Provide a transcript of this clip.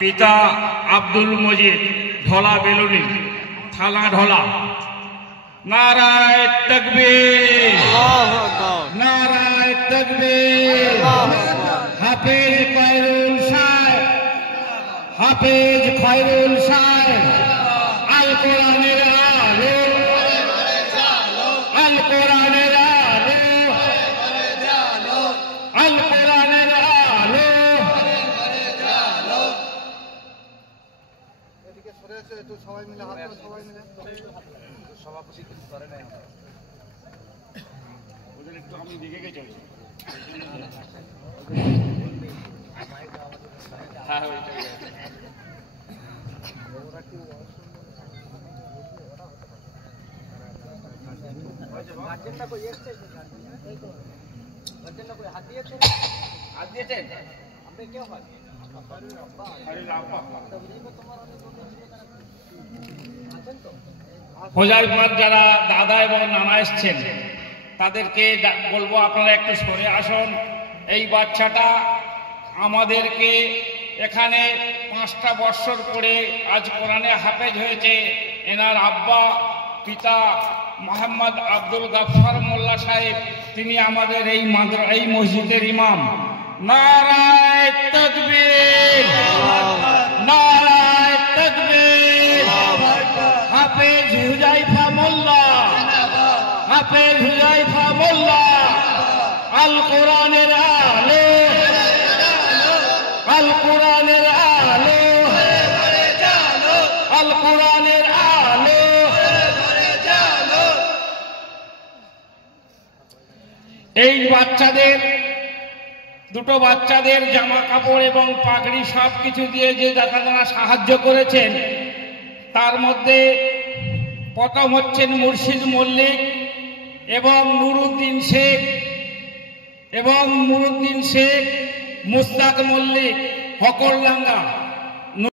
পিতা আব্দুল মজিদ ঢলা বেলুনি থালা ঢলা। নারায়ে তাকবীর, নারায়ে তাকবীর। হাফেজ খয়রুল সাহেব, হাফেজ খয়রুল সাহেব আল কোরআনের আলো, আল কোরআনের আলো, আল কোরআনের আলো। এদিকে সরে এসে একটু সবাই মিলে হাত ধরে সবাই মিলে সভাপতি কিছু করে নাই ওদের একটু আমি দিকে গিয়ে চলছি। হ্যাঁ ওইটাই হোজাইফার যারা দাদা এবং নানা এসছেন তাদেরকে বলবো আপনারা একটু সরে আসুন। এই বাচ্চাটা আমাদেরকে এখানে 5টা বৎসর পরে আজ কোরআনে হাফেজ হয়েছে। এনার আব্বা পিতা মোহাম্মদ আব্দুল গাফফার মোল্লা সাহেব, তিনি আমাদের এই মসজিদের ইমাম। নারায়ে তাকবীর, নারায়ে তাকবীর। হাফেজ হুজাইফা মোল্লা, হাফেজ হুজাইফা মোল্লা আল কোরআনের আলো, আল কোরআনের আলো, আল কোরআনের আলো। এই বাচ্চাদের দুটো বাচ্চাদের জামা কাপড় এবং পাগড়ি সব কিছু দিয়ে যে যারা সাহায্য করেছেন, তার মধ্যে প্রথম হচ্ছেন মুর্শিদ মল্লিক এবং নুরুদ্দিন শেখ, এবং নুরুদ্দিন শেখ, মুস্তাক মল্লিক, হকরডাঙ্গা।